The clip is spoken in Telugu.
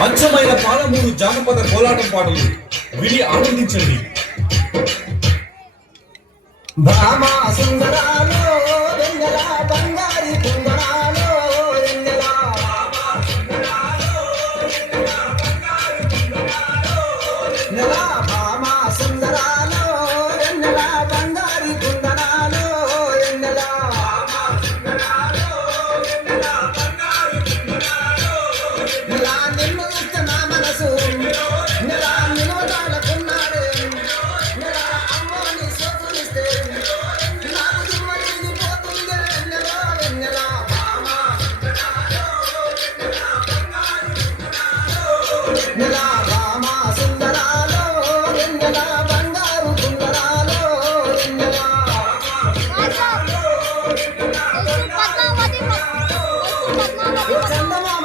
అంచమైన పాలమూరు జానపద కోలాటం పాటలు విని ఆనందించండి. భామా సుందరాలు ఓ చందమామ